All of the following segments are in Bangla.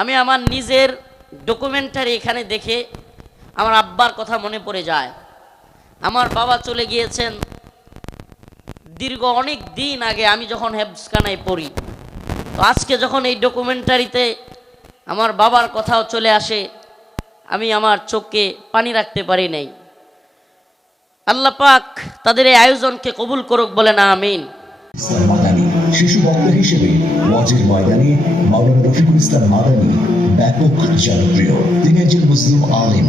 আমি আমার নিজের ডকুমেন্টারি এখানে দেখে আমার আব্বার কথা মনে পড়ে যায়। আমার বাবা চলে গিয়েছেন দীর্ঘ অনেক দিন আগে, আমি যখন হেফজখানায় পড়ি। তো আজকে যখন এই ডকুমেন্টারিতে আমার বাবার কথাও চলে আসে, আমি আমার চোখে পানি রাখতে পারি নাই। আল্লাহ পাক তাদের এই আয়োজনকে কবুল করুক, বলেন আমিন। মাদানী শিশু বক্তা হিসেবে ওয়াজের ময়দানে মাওলানা রফিকুল ইসলাম মাদানী ব্যাপক জনপ্রিয়। তিনি একজন মুসলিম আলেম।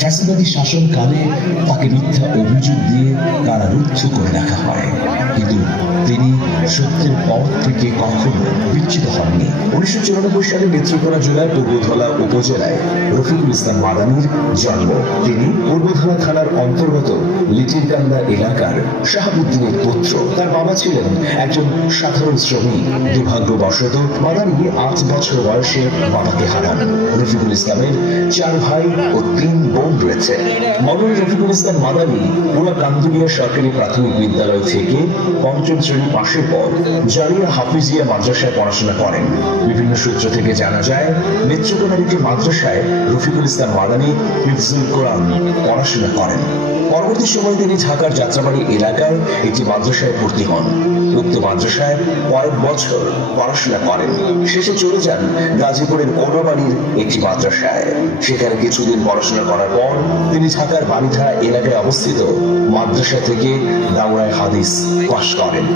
ফ্যাসিবাদী শাসনকালে তাকে মিথ্যা অভিযোগ দিয়ে কারারুদ্ধ করে রাখা হয়, কিন্তু তিনি সত্যের পথ থেকে কখনো বিচ্যুত হননি। 1994 সালে নেত্রকোনা জেলার পূর্বধলা উপজেলায় রফিকুল ইসলাম মাদানীর জন্ম। তিনি পূর্বধলা থানার অন্তর্গত লিটিরকান্দা এলাকার শাহাবুদ্দিনের পুত্র। তার বাবা ছিলেন একজন সাধারণ শ্রমিক। দুর্ভাগ্যবশত মাদানী 8 বছর বয়সে বাবাকে হারান। রফিকুল ইসলামের 4 ভাই ও 3 বোন রয়েছে। মাওলানা রফিকুল ইসলাম মাদানী পুরা কান্দুলিয়া সরকারি প্রাথমিক বিদ্যালয় থেকে 5ম শ্রেণী পাশের পর জারিয়া হাফিজিয়া মাদ্রাসায় পড়াশোনা করেন। বিভিন্ন সূত্র থেকে জানা যায়, নেত্রকোনার একটি মাদ্রাসায় রফিকুল ইসলাম মাদানী হিফজুল কোরআন পড়াশোনা করেন। পরবর্তী সময় তিনি ঢাকার যাত্রাবাড়ি এলাকায় একটি মাদ্রাসায় ভর্তি হন। উক্ত মাদ্রাসায় কয়েক বছর পড়াশোনা করেন। শেষে চলে যান গাজীপুরের কোনাবাড়ির একটি মাদ্রাসায়। সেখানে কিছুদিন পড়াশোনা করার পর তিনি ঢাকার বাণীধারা এলাকায় অবস্থিত মাদ্রাসা থেকে দাওরায়ে হাদিস পাশ করেন।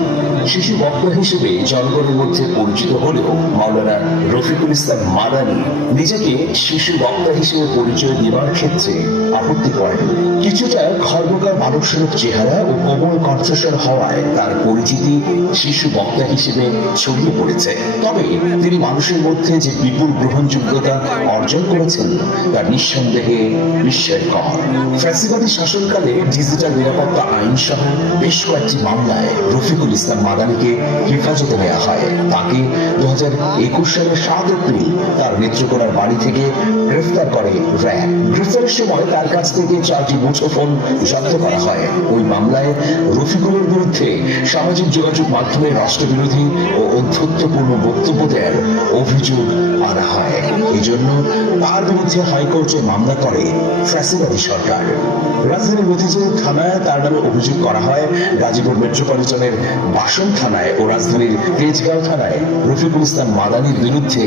শিশু বক্তা হিসেবে জনগণের মধ্যে পরিচিত হলেও মাওলানা রফিকুল ইসলাম মাদানী নিজেকে শিশু বক্তা হিসেবে পরিচয় দেওয়ার ক্ষেত্রে আপত্তি করেন। কিছুটা খর্বকার মানবস্বরূপ চেহারা ও কোমল কণ্ঠস্বর হওয়ায় তার পরিচিতি শিশু বক্তা হিসেবে ছড়িয়ে পড়েছে। তবে তিনি মানুষের মধ্যে যে বিপুল গ্রহণযোগ্যতা অর্জন করেছেন তা নিঃসন্দেহে বিস্ময়কর। ফ্যাসিবাদী শাসনকালে ডিজিটাল নিরাপত্তা আইন সহ বেশ কয়েকটি মামলায় রফিকুল ইসলাম মাদানীকে হেফাজতে নেওয়া হয়। তাকে 2021 সালের 7 এপ্রিল তার নেত্রকোনার বাড়ি থেকে গ্রেফতার করে র্যাব। গ্রেফতারের সময় তার কাছ থেকে 4টি মুঠোফোন জব্দ করা হয়। ওই মামলায় রফিকুলের বিরুদ্ধে সামাজিক যোগাযোগ মাধ্যমে রাষ্ট্রবিরোধী ও অধ্যত্বপূর্ণ বক্তব্য দেওয়ার অভিযোগ আনা হয়। এই জন্য তার বিরুদ্ধে হাইকোর্টে মামলা করে ফ্যাসিবাদী সরকার। রাজধানীর মতিঝিল থানায় তার নামে অভিযোগ করা হয়। গাজীপুর মেট্রোপলিটনের বাসন থানায় ও রাজধানীর তেজগাঁও থানায় রফিকুল ইসলাম মাদানীর বিরুদ্ধে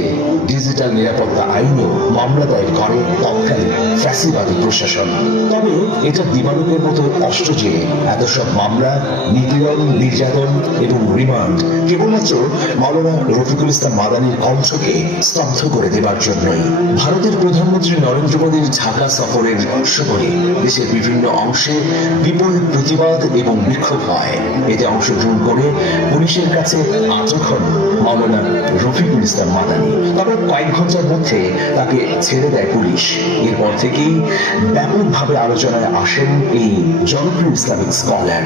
ডিজিটাল নিরাপত্তা আইনে মামলা দায়ের করে তৎকালীন ফ্যাসিবাদী প্রশাসন। তবে এটা দিবালোকের মতো কষ্ট যে এত সব মামলা, নিপীড়ন, নির্যাতন এবং রিমান্ড কেবলমাত্র মাওলানা রফিকুল ইসলাম মাদানীর কণ্ঠকে স্তব্ধ করে দেবার জন্যই। ভারতের প্রধানমন্ত্রী নরেন্দ্র মোদীর ঢাকা সফরের সময়ে দেশের বিভিন্ন অংশে বিপুল প্রতিবাদ এবং বিক্ষোভ হয়। এতে অংশগ্রহণ করে পুলিশের কাছে আটক হন মাওলানা রফিকুল ইসলাম মাদানী। তবে কয়েক ঘন্টার মধ্যে তাকে ছেড়ে দেয় পুলিশ। এরপর থেকেই ব্যাপকভাবে আলোচনায় আসেন এই জনপ্রিয় ইসলামিক স্কলার।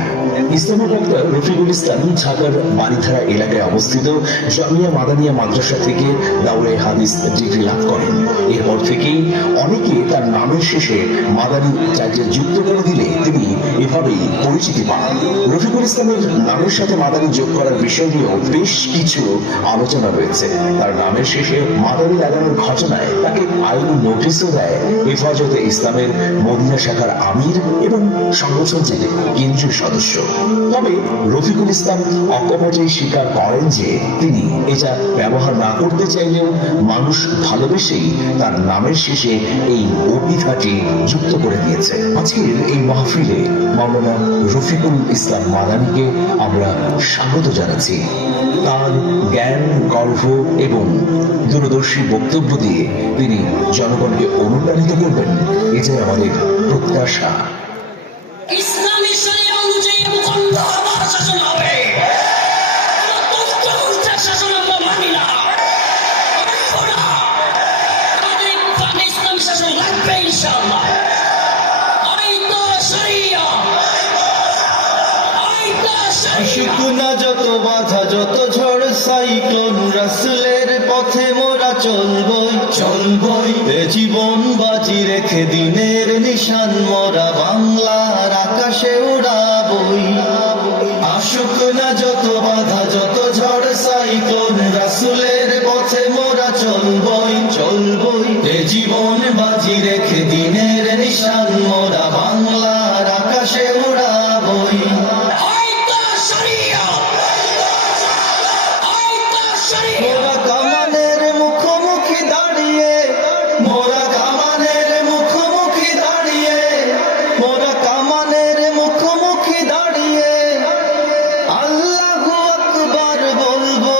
ইসলামী বক্তা রফিকুল ইসলাম ঢাকার বাণীধারা এলাকায় অবস্থিত জামিয়া মাদানিয়া মাদ্রাসা থেকে দাওরায়ে হাদিস ডিগ্রি লাভ করেন। এরপর থেকেই অনেকে তার নামের শেষে মাদানী টাইটেল যুক্ত করে দিলে তিনি এভাবেই পরিচিতি পান। রফিকুল ইসলামের নামের সাথে মাদানী যোগ করার বিষয় নিয়েও বেশ কিছু আলোচনা রয়েছে। তার নামের শেষে মাদানী লাগানোর ঘটনায় তাকে আইনি নোটিশও দেয় হেফাজতে ইসলামের মদিনা শাখার আমির এবং সংগঠনটির কেন্দ্রীয় সদস্য। তবে রফিকুল ইসলাম অকপটেই স্বীকার করেন যে তিনি এটা ব্যবহার না করতে চাইলেও মানুষ ভালোবেসেই তার নামের শেষে এই অভিধাটি যুক্ত করে দিয়েছে। আজকের এই মাহফিলে মাওলানা রফিকুল ইসলাম মাদানীকে আমরা স্বাগত জানাচ্ছি। তার জ্ঞান, গর্ব এবং দূরদর্শী বক্তব্য দিয়ে তিনি জনগণকে অনুপ্রাণিত করবেন, এটাই আমাদের প্রত্যাশা। ইসলামী শরীয়ত অনুযায়ী মুখণ্ড আমার শাসন হবে। শাসন আমরা মানি না। আমাদের ইসলামী শাসন লাগবে ইনশাআল্লাহ। শিকুনা যত বাধা, যত ঝড় সাইক্লোন, রাসূলের পথে মোরা চলবই চলবই। এ জীবন বাজি রেখে দিনের নিশান মোরা বাংলার আকাশে উড়াবই। আসুক না যত বাধা, যত ঝড় সাইক্লোন, রাসূলের পথে মোরা চলবই চলবই। জীবন বাজি রেখে দিনের নিশান মোরা বাংলার আকাশে উড়াবই। আইকা শরিয়ত আইকা শরিয়ত মোরা কামানের মুখোমুখি দাঁড়িয়ে, মোরা কামানের মুখোমুখি দাঁড়িয়ে, মোরা কামানের মুখোমুখি দাঁড়িয়ে আল্লাহু আকবার বলবো।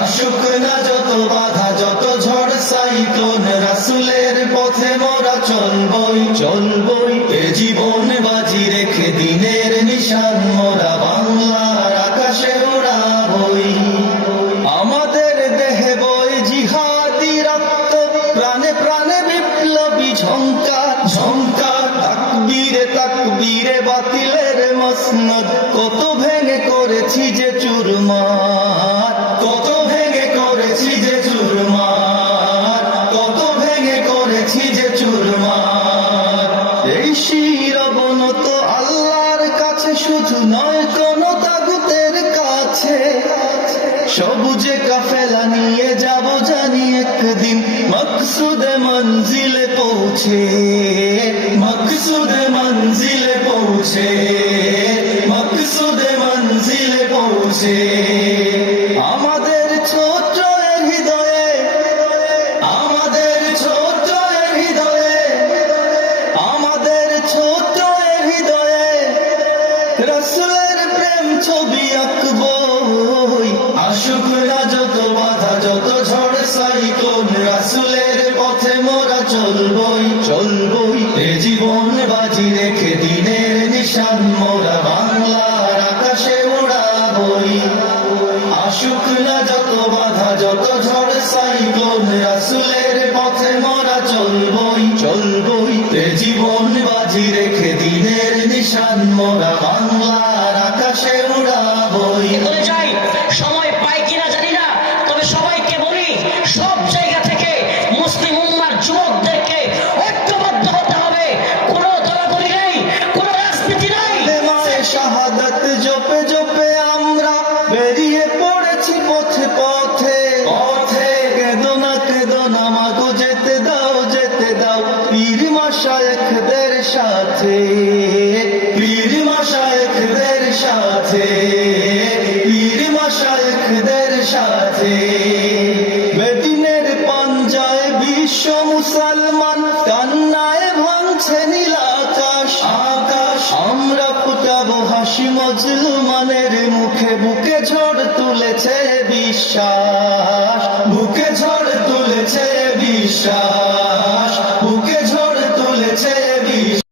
আসুক না যত বাধা যত ঝড় সাইক্লোন, রাসূলের পথে মোরা চলবই চলবই। এ জীবন বাজি রেখে দিনের নিশান মোরা বাংলার আকাশে উড়াবই। আমাদের দেহে বই জিহাদি রক্ত, প্রাণে প্রাণে বিপ্লবী ঝংকার ঝংকার। তাকবীরে তাকবীরে বাতিলের মসনদ, কত ভেঙে করেছি যে চুরমার, কত ভেঙে করেছি যে চুরমার, কত ভেঙে করেছি যে চুরমার। এই শির অবনত আল্লাহর কাছে, শুধু নয় কোন তাগুতের কাছে। সবুজে কাফেলা নিয়ে যাব জানি একদিন মকসুদে মঞ্জিলে পৌঁছে, মকসুদে মঞ্জিলে পৌঁছে, মকসুদে মঞ্জিলে পৌঁছে। আমাদের ছোট্ট এর হৃদয়ে, আমাদের ছোট্ট এর হৃদয়ে, আমাদের ছোট্ট এর হৃদয়ে রাসূলের প্রেম ছবি আঁকবই। আসুক না যত বাধা যত ঝড় সাইক্লোন, রাসূলের পথে মোরা চলবই চলবই। এ জীবন বাজি রেখে দিনের নিশান মোরা বাংলার আকাশে উড়াবই। আসুক না যত বাধা যত ঝড় সাইক্লোন, রাসূলের পথে মোরা চলবই চলবই। এ জীবন বাজি রেখে দিনের নিশান মোরা বাংলার আকাশে উড়াবই। বলে যাই, সময় পাই কিনা জানি না, তবে সবাইকে বলি সব জায়গা থেকে মুসলিম উম্মার যুবকদেরকে ঐক্যবদ্ধ হতে হবে। কোনো দলাদলি নেই, কোনো রাজনীতি নাই। কালেমায়ে শাহাদাত জপে জপে আমরা বেরিয়ে পড়েছি পথে পথে পথে। কেদো না মাগো যেতে দাও যেতে দাও পীর মাশায়েখদের সাথে, পীর মাশায়েখদের সাথে, পীর মাশায়েখদের সাথে। বেদিনের পাঞ্জায় বিশ্ব মুসলমান, কান্নায় ভাঙছে নীল আকাশ আকাশ। আমরা ফুটাবো হাসি মজলুমানের মুখে, বুকে ঝড় তুলেছে বিশ্বাস, বুকে ঝড় তুলেছে বিশ্বাস।